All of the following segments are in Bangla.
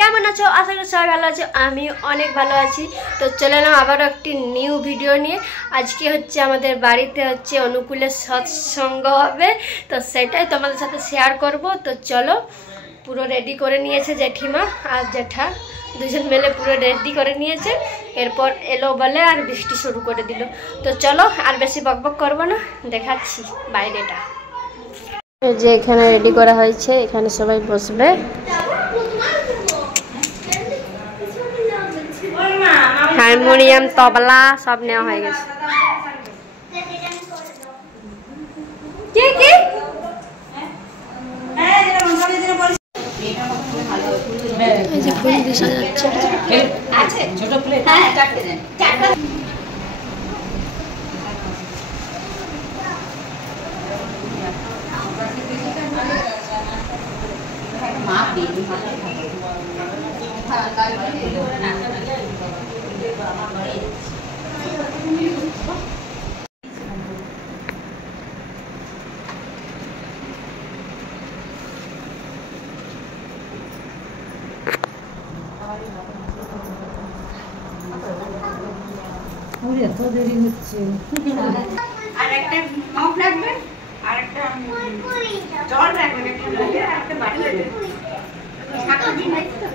কেমন আছো? আশা করি সবাই ভালো আছো, আমি অনেক ভালো আছি। তো চলে এলাম আবারও একটি নিউ ভিডিও নিয়ে। আজকে হচ্ছে আমাদের বাড়িতে হচ্ছে অনুকূলের সৎসঙ্গ হবে, তো সেটাই তোমাদের সাথে শেয়ার করব। তো চলো, পুরো রেডি করে নিয়েছে জেঠিমা আর জেঠা, দুজন মিলে পুরো রেডি করে নিয়েছে। এরপর এলো বলে আর বৃষ্টি শুরু করে দিল। তো চলো, আর বেশি বকবক করবো না, দেখাচ্ছি বাইরেটা। এই যে এখানে রেডি করা হয়েছে, এখানে সবাই বসবে। হারমোনিয়াম, তবলা সব নেওয়া হয়ে গেছে। এই যে ফুল দিয়ে সাজাচ্ছে। আছে ছোট প্লেট, হ্যাঁ চারটে দেন, চারটা। মা বেবি এত দেরি হচ্ছে। আর একটা মগ লাগবে, আর একটা জল রাখবেন, একটা বাটি লাগবে। সাতটা দিন নাই তো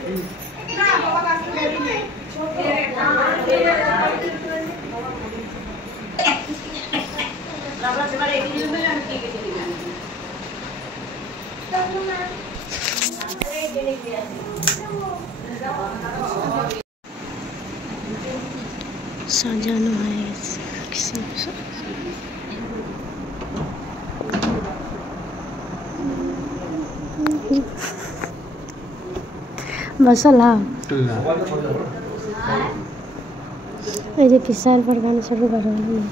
না বাবা কাছে দেরি নেই। আমরা যেবার এই দিন বলে আমি ঠিক আছে দিলাম। সাজানো হয়ে গেছে মশলা। এই যে পিসার পর গান শুরু করা হলো।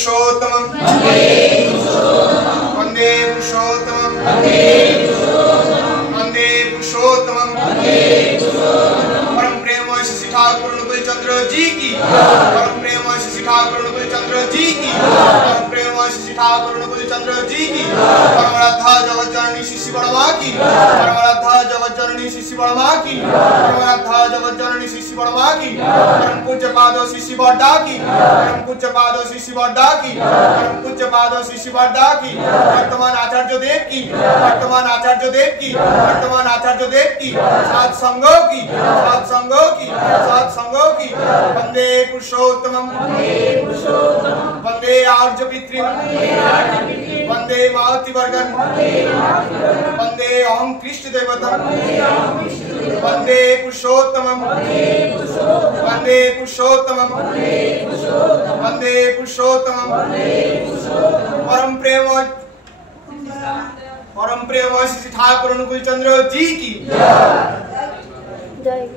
पुरुषोत्तमं वन्दे पुरुषोत्तमं वन्दे पुरुषोत्तमं परम प्रेम शशि ठाकुर अनुकूल चंद्र जी की परम प्रेम शशि ठाकुर अनुकूल चंद्र जी की परम प्रेम शशि ठाकुर अनुकूल चंद्र जी की परम राधा जगत जननी शिशि बड़मा की परम राधा जगत जननी शिशि बड़मा की परम राधा जगत जननी शिशि बड़मा की परम पूज्य पादो शिशि बड्डा की परम पूज्य पादो शिशि बड्डा की परम पूज्य पादो शिशि बड्डा की वर्तमान आचार्य देव की वर्तमान आचार्य देव की वर्तमान आचार्य देव की सात संघों की वंदे पुरुषोत्तमं वंदे आर्य पितृं वंदे मातृवर्गं वंदे अहं कृष्ण देवतं वंदे पुरुषोत्तमं वंदे पुरुषोत्तमं वंदे पुरुषोत्तमं परम प्रेम श्री ठाकुर अनुकूल चंद्र जी की जय